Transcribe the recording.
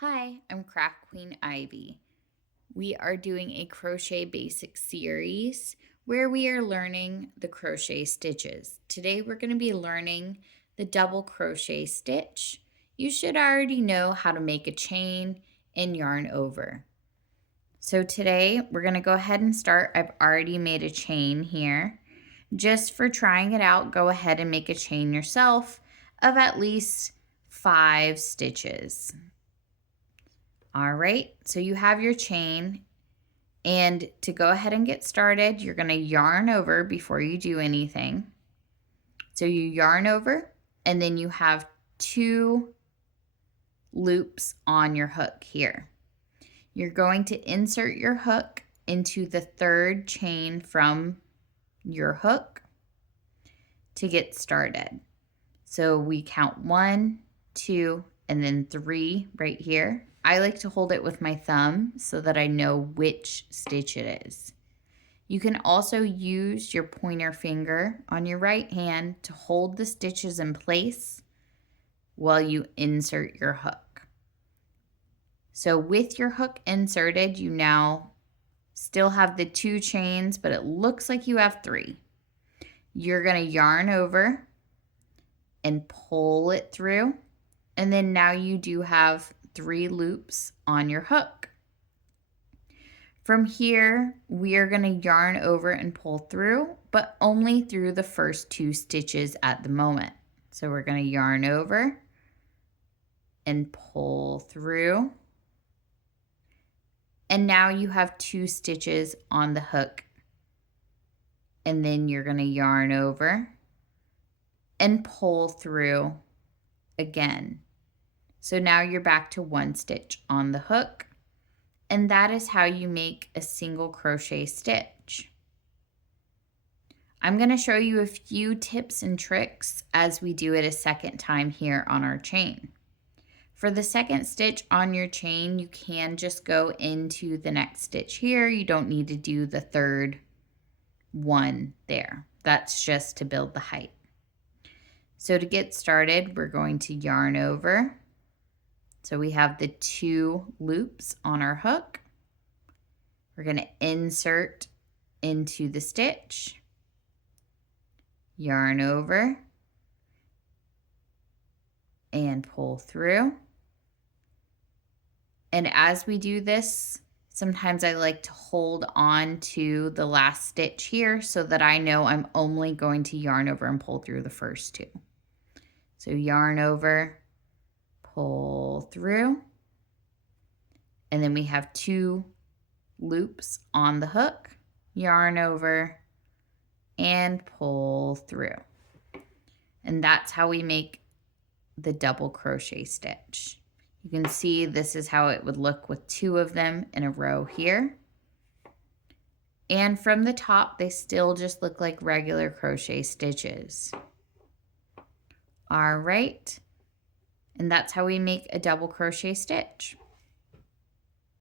Hi, I'm Craft Queen Ivy. We are doing a crochet basic series where we are learning the crochet stitches. Today we're going to be learning the double crochet stitch. You should already know how to make a chain and yarn over. So today we're going to go ahead and start. I've already made a chain here. Just for trying it out, go ahead and make a chain yourself of at least 5 stitches. All right, so you have your chain, and to go ahead and get started, you're going to yarn over before you do anything. So you yarn over, and then you have 2 loops on your hook here. You're going to insert your hook into the 3rd chain from your hook to get started. So we count 1, 2, and then 3 right here. I like to hold it with my thumb so that I know which stitch it is. You can also use your pointer finger on your right hand to hold the stitches in place while you insert your hook. So with your hook inserted, you now still have the 2 chains, but it looks like you have 3. You're going to yarn over and pull it through, and then now you do have 3 loops on your hook. From here, we are going to yarn over and pull through, but only through the first 2 stitches at the moment. So we're going to yarn over and pull through. And now you have 2 stitches on the hook. And then you're going to yarn over and pull through again. So now you're back to 1 stitch on the hook, and that is how you make a single crochet stitch. I'm going to show you a few tips and tricks as we do it a second time here on our chain. For the second stitch on your chain, you can just go into the next stitch here. You don't need to do the 3rd one there. That's just to build the height. So to get started, we're going to yarn over. So we have the 2 loops on our hook. We're going to insert into the stitch, yarn over, and pull through. And as we do this, sometimes I like to hold on to the last stitch here so that I know I'm only going to yarn over and pull through the first 2. So yarn over, pull through, and then we have 2 loops on the hook, yarn over, and pull through. And that's how we make the double crochet stitch. You can see this is how it would look with 2 of them in a row here. And from the top, they still just look like regular crochet stitches. All right. And that's how we make a double crochet stitch.